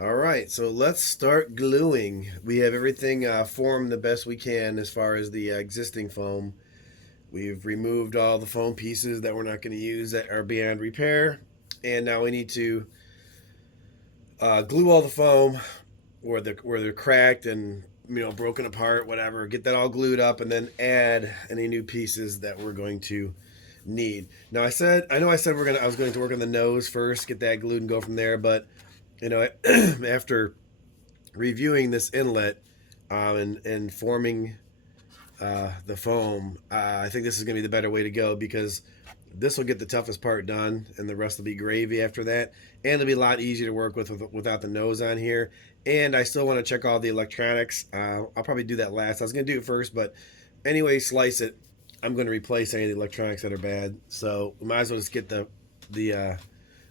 All right, so let's start gluing. We have everything formed the best we can as far as the existing foam. We've removed all the foam pieces that we're not going to use that are beyond repair, and now we need to glue all the foam where they're cracked and broken apart, whatever. Get that all glued up, and then add any new pieces that we're going to need. Now I said I was going to work on the nose first, get that glued, and go from there. But after reviewing this inlet and forming the foam, I think this is going to be the better way to go because this will get the toughest part done, and the rest will be gravy after that. And it'll be a lot easier to work with without the nose on here. And I still want to check all the electronics. I'll probably do that last. I was going to do it first, but anyway, slice it. I'm going to replace any of the electronics that are bad. So we might as well just get the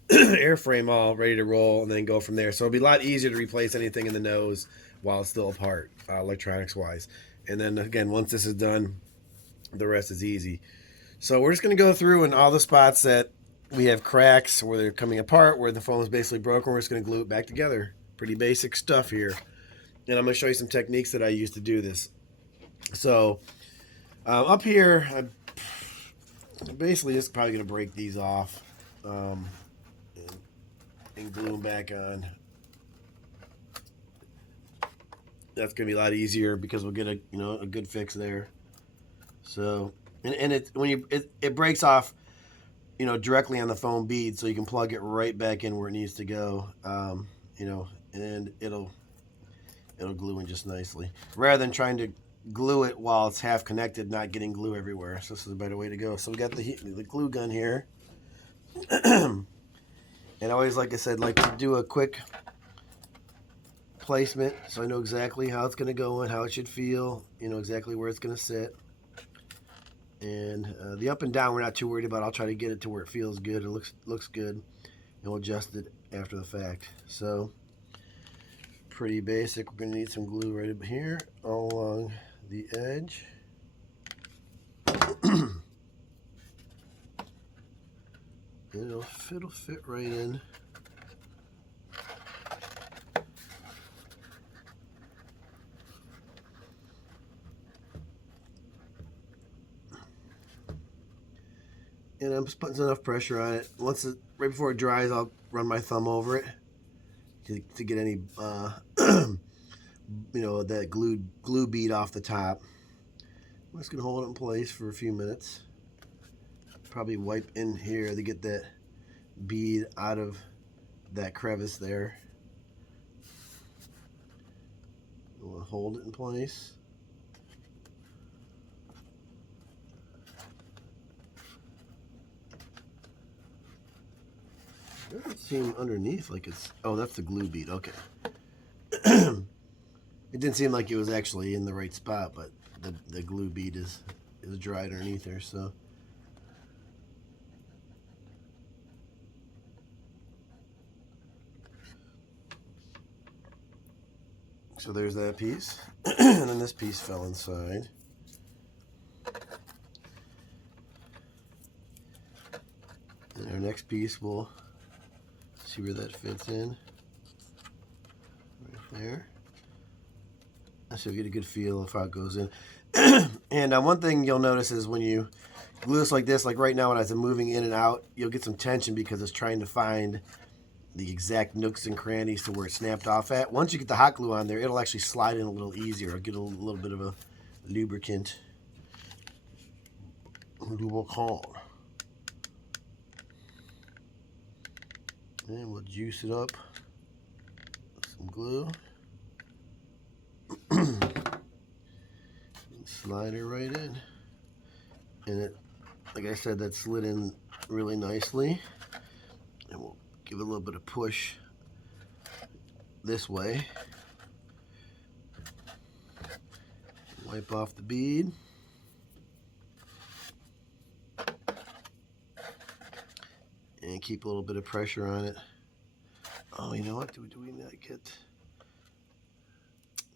airframe all ready to roll and then go from there. So it'll be a lot easier to replace anything in the nose while it's still apart, electronics wise. And then again, once this is done, the rest is easy. So we're just going to go through and all the spots that we have cracks where they're coming apart, where the foam is basically broken, we're just going to glue it back together. Pretty basic stuff here. And I'm going to show you some techniques that I use to do this. So up here, I'm basically just probably going to break these off and glue them back on. That's going to be a lot easier because we'll get a good fix there. So and it breaks off directly on the foam bead, so you can plug it right back in where it needs to go. And it'll glue in just nicely rather than trying to glue it while it's half connected, not getting glue everywhere. So this is a better way to go. So we got the glue gun here. And I always, like I said, like to do a quick placement so I know exactly how it's going to go and how it should feel, exactly where it's going to sit. And the up and down we're not too worried about. I'll try to get it to where it feels good. It looks good, and we'll adjust it after the fact. So pretty basic. We're going to need some glue right up here all along the edge. It'll fit right in. And I'm just putting enough pressure on it. Right before it dries, I'll run my thumb over it to get any that glue bead off the top. I'm just gonna hold it in place for a few minutes. Probably wipe in here to get that bead out of that crevice there. We'll hold it in place. It doesn't seem underneath like it's... Oh, that's the glue bead. Okay. It didn't seem like it was actually in the right spot, but the glue bead is dry underneath there, so... So there's that piece. And then this piece fell inside. And our next piece, we'll see where that fits in. Right there. So you get a good feel of how it goes in. And one thing you'll notice is when you glue this like this, like right now when I'm moving in and out, you'll get some tension because it's trying to find the exact nooks and crannies to where it snapped off at. Once you get the hot glue on there, it'll actually slide in a little easier. It'll get a little bit of a lubricant. Lubricant. And we'll juice it up with some glue. Slide it right in. And it, like I said, that slid in really nicely. And we'll give it a little bit of push this way. Wipe off the bead. And keep a little bit of pressure on it. Oh, you know what? Do we not get...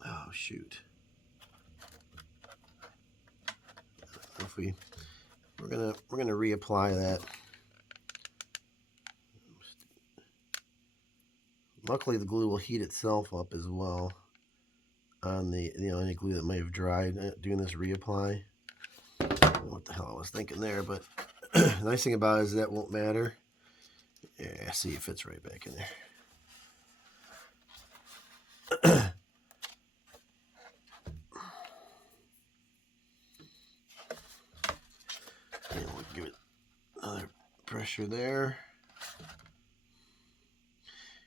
Oh, shoot. If we're gonna reapply that. Luckily, the glue will heat itself up as well on the any glue that may have dried doing this reapply. I don't know what the hell I was thinking there, but the nice thing about it is that won't matter. Yeah, see, it fits right back in there. And we'll give it another pressure there.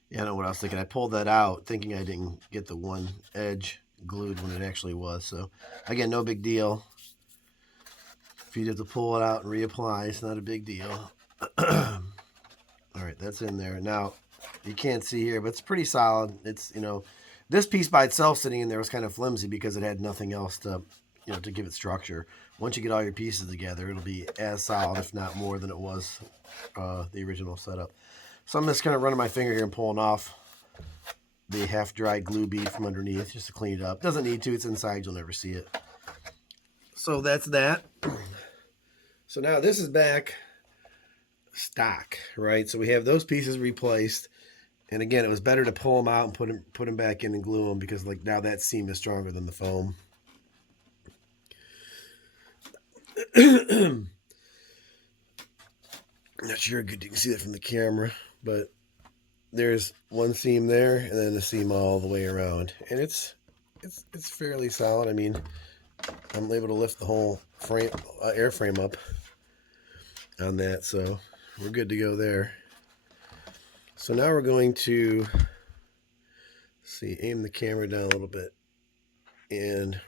Yeah, I know what I was thinking. I pulled that out thinking I didn't get the one edge glued when it actually was. So, again, no big deal. If you have to pull it out and reapply, it's not a big deal. All right, that's in there. Now, you can't see here, but it's pretty solid. It's, this piece by itself sitting in there was kind of flimsy because it had nothing else to, to give it structure. Once you get all your pieces together, it'll be as solid, if not more, than it was the original setup. So I'm just kind of running my finger here and pulling off the half-dry glue bead from underneath just to clean it up. Doesn't need to. It's inside. You'll never see it. So that's that. So now this is back stock, right? So we have those pieces replaced. And again, it was better to pull them out and put them back in and glue them because like now that seam is stronger than the foam. Not sure good you can see that from the camera, but there's one seam there and then a seam all the way around, and it's fairly solid. I mean, I'm able to lift the whole frame airframe up on that, so we're good to go there. So now we're going to aim the camera down a little bit, and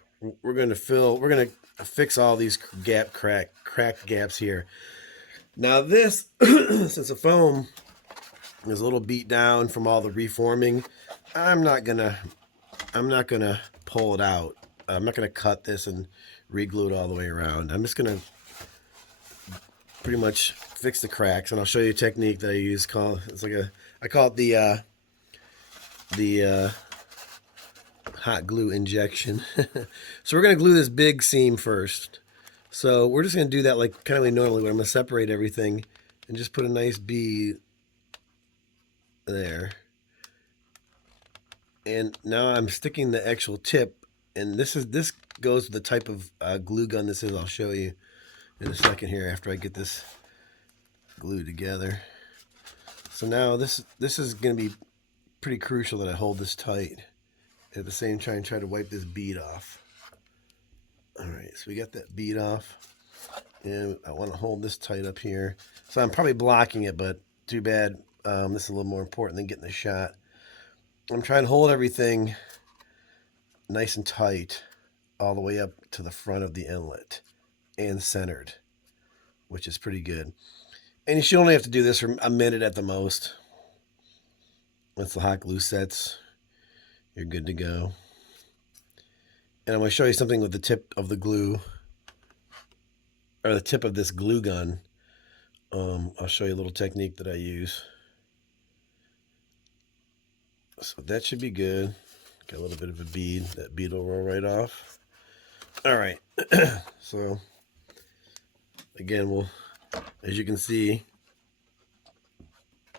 we're going to fix all these crack gaps here. Now this, since the foam is a little beat down from all the reforming, I'm not gonna pull it out. I'm not gonna cut this and re-glue it all the way around. I'm just gonna pretty much fix the cracks, and I'll show you a technique that I use. I call it the hot glue injection. So we're gonna glue this big seam first. So we're just going to do that like kind of like normally, where I'm going to separate everything and just put a nice bead there. And now I'm sticking the actual tip, and this goes with the type of glue gun this is. I'll show you in a second here after I get this glued together. So now this is going to be pretty crucial that I hold this tight at the same time try to wipe this bead off. All right, so we got that bead off, and I want to hold this tight up here. So I'm probably blocking it, but too bad. This is a little more important than getting the shot. I'm trying to hold everything nice and tight all the way up to the front of the inlet and centered, which is pretty good. And you should only have to do this for a minute at the most. Once the hot glue sets, you're good to go. And I'm going to show you something with the tip of the glue, or the tip of this glue gun. I'll show you a little technique that I use. So that should be good. Got a little bit of a bead. That bead will roll right off. All right. So again, as you can see,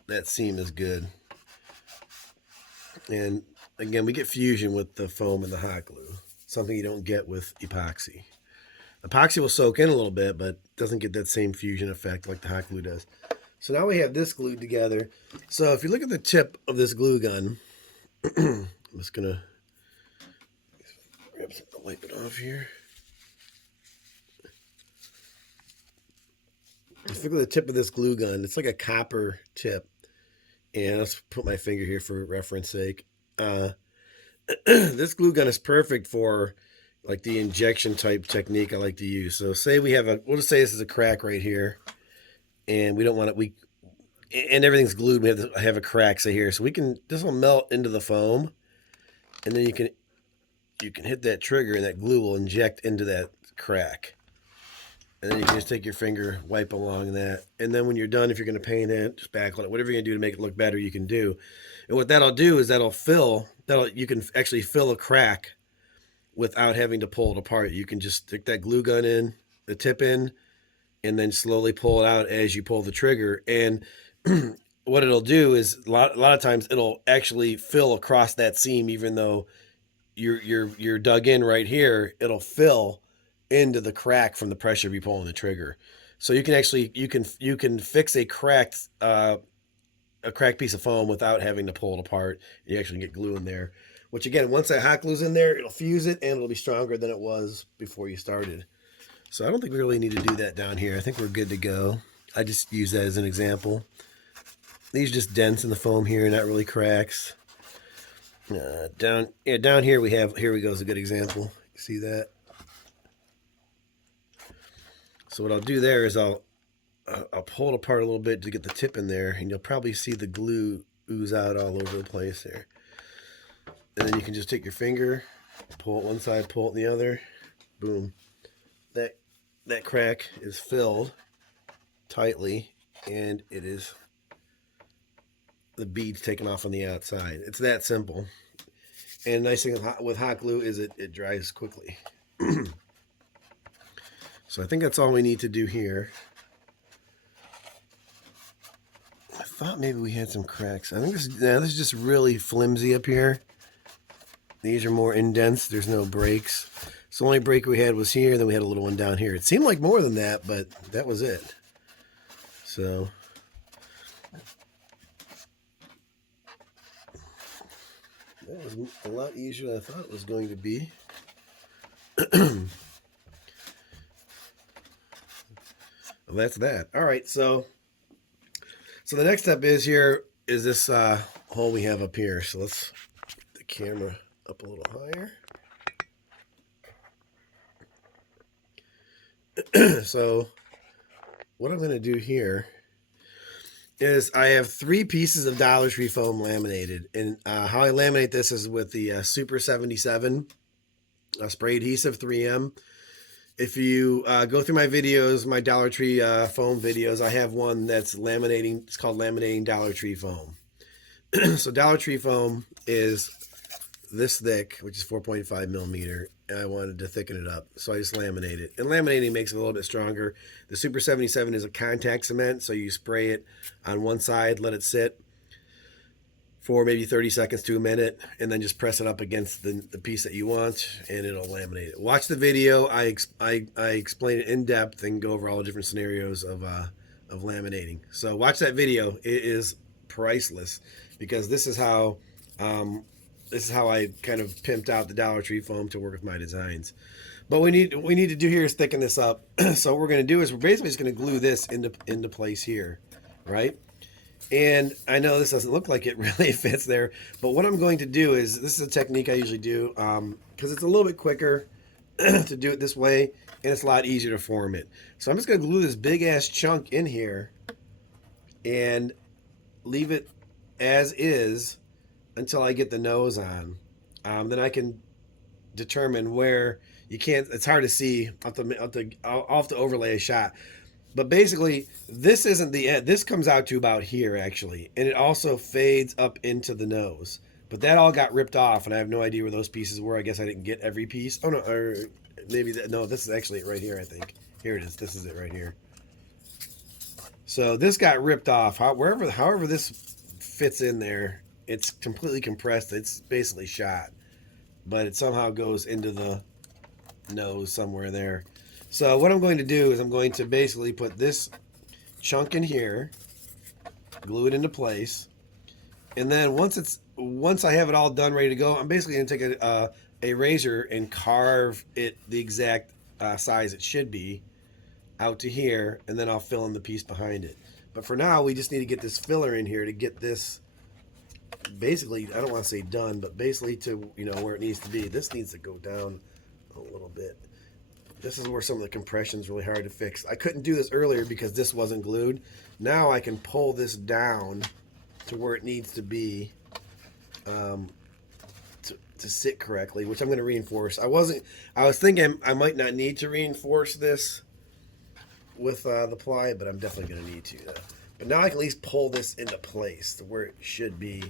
that seam is good. And again, we get fusion with the foam and the hot glue. Something you don't get with epoxy. Epoxy will soak in a little bit, but doesn't get that same fusion effect like the hot glue does. So now we have this glued together. So if you look at the tip of this glue gun, I'm just gonna grab something to wipe it off here. If you look at the tip of this glue gun, it's like a copper tip. And let's put my finger here for reference sake. This glue gun is perfect for like the injection type technique I like to use. So say we'll just say this is a crack right here, and we don't want it, and everything's glued. We have a crack, say here. So this will melt into the foam, and then you can hit that trigger, and that glue will inject into that crack. And then you can just take your finger, wipe along that. And then when you're done, if you're going to paint it, just backlight it, whatever you're going to do to make it look better, you can do. And what that'll do is you can actually fill a crack without having to pull it apart. You can just stick that glue gun in, the tip in, and then slowly pull it out as you pull the trigger. And what it'll do is a lot of times it'll actually fill across that seam, even though you're dug in right here. It'll fill into the crack from the pressure of you pulling the trigger. So you can actually you can fix a cracked piece of foam without having to pull it apart. You actually get glue in there, which again, once that hot glue's in there, it'll fuse it and it'll be stronger than it was before you started. So I don't think we really need to do that down here. I think we're good to go. I just use that as an example. These are just dents in the foam here, not really cracks. Down here we have, here we go, is a good example. See that? So what I'll do there is I'll pull it apart a little bit to get the tip in there, and you'll probably see the glue ooze out all over the place there. And then you can just take your finger, pull it one side, pull it the other, boom. That crack is filled tightly, and it is, the bead's taken off on the outside. It's that simple. And the nice thing with hot glue is it dries quickly. So I think that's all we need to do here. I thought maybe we had some cracks. I think this is just really flimsy up here. These are more indents. There's no breaks. So the only break we had was here, then we had a little one down here. It seemed like more than that, but that was it. So that was a lot easier than I thought it was going to be. Well, that's that. All right, so the next step is this hole we have up here. So let's get the camera up a little higher. So what I'm going to do here is I have 3 pieces of Dollar Tree foam laminated. And how I laminate this is with the Super 77 spray adhesive 3M. If you go through my videos, my Dollar Tree foam videos, I have one that's laminating. It's called Laminating Dollar Tree Foam. So Dollar Tree foam is this thick, which is 4.5 millimeter, and I wanted to thicken it up, so I just laminate it. And laminating makes it a little bit stronger. The Super 77 is a contact cement, so you spray it on one side, let it sit for maybe 30 seconds to a minute, and then just press it up against the piece that you want, and it'll laminate it. Watch the video. I explain it in depth and go over all the different scenarios of laminating. So watch that video. It is priceless, because this is how I kind of pimped out the Dollar Tree foam to work with my designs. But what we need to do here is thicken this up. So what we're going to do is we're basically just going to glue this into place here, right? And I know this doesn't look like it really fits there, but what I'm going to do is, this is a technique I usually do because it's a little bit quicker to do it this way, and it's a lot easier to form it. So I'm just going to glue this big ass chunk in here and leave it as is until I get the nose on. Then I can determine where you can't. It's hard to see. I'll have to overlay a shot. But basically, this isn't the end. This comes out to about here, actually. And it also fades up into the nose. But that all got ripped off, and I have no idea where those pieces were. I guess I didn't get every piece. Oh, no. Or maybe no, this is actually it right here, I think. Here it is. This is it right here. So this got ripped off. However this fits in there, it's completely compressed. It's basically shot. But it somehow goes into the nose somewhere there. So what I'm going to do is I'm going to basically put this chunk in here, glue it into place, and then once I have it all done, ready to go, I'm basically going to take a razor and carve it the exact size it should be out to here, and then I'll fill in the piece behind it. But for now, we just need to get this filler in here to get this basically, I don't want to say done, but basically to where it needs to be. This needs to go down a little bit. This is where some of the compression is really hard to fix. I couldn't do this earlier because this wasn't glued. Now I can pull this down to where it needs to be to sit correctly, which I'm going to reinforce. I was thinking I might not need to reinforce this with the ply, but I'm definitely going to need to. But now I can at least pull this into place to where it should be,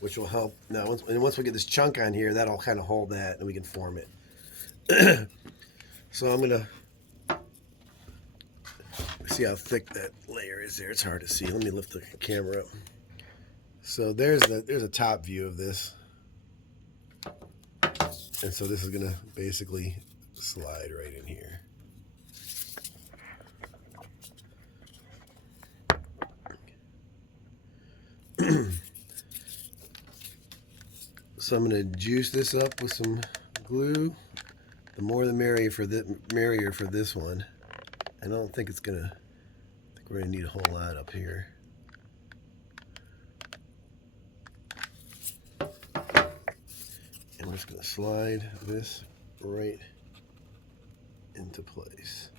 which will help. Now, once we get this chunk on here, that'll kind of hold that, and we can form it. So I'm going to see how thick that layer is there. It's hard to see. Let me lift the camera up. So there's a top view of this. And so this is going to basically slide right in here. So I'm going to juice this up with some glue. The more the merrier for this one. I don't think it's going to, I think we're going to need a whole lot up here. And we're just going to slide this right into place.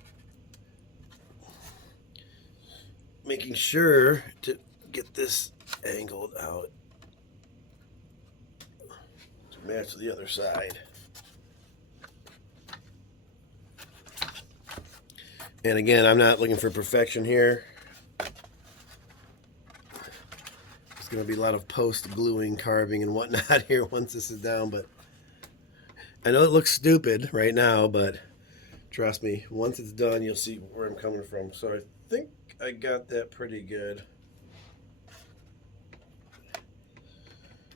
Making sure to get this angled out to match the other side. And again, I'm not looking for perfection here. There's going to be a lot of post-gluing, carving, and whatnot here once this is down, but I know it looks stupid right now, but trust me, once it's done, you'll see where I'm coming from. So I think I got that pretty good.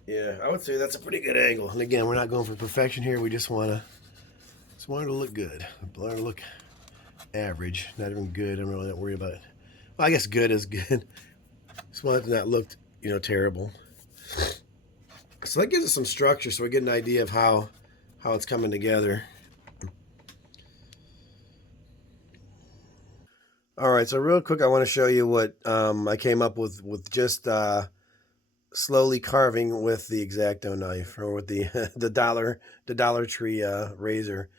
Yeah, I would say that's a pretty good angle. And again, we're not going for perfection here. We just want it to look good. We want it to look average, not even good. I'm really not worried about it. Well, I guess good is good. Just want it to not look, terrible. So that gives us some structure, so we get an idea of how it's coming together. All right, so real quick, I want to show you what I came up with just slowly carving with the X-Acto knife, or with the Dollar Tree razor.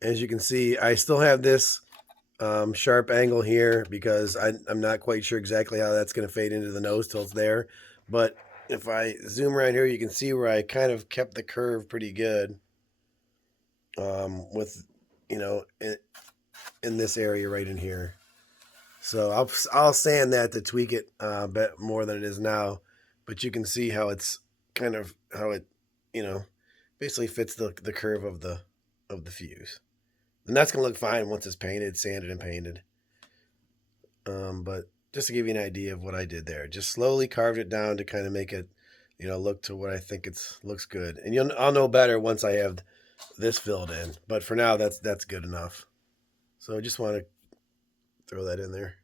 As you can see, I still have this sharp angle here because I'm not quite sure exactly how that's going to fade into the nose till it's there. But if I zoom right here, you can see where I kind of kept the curve pretty good with, in this area right in here. So I'll sand that to tweak it a bit more than it is now. But you can see how it's kind of, how it, basically fits the curve of the fuse. And that's going to look fine once it's painted, sanded, and painted. But just to give you an idea of what I did there, just slowly carved it down to kind of make it, look to what I think looks good. And I'll know better once I have this filled in. But for now, that's good enough. So I just want to throw that in there.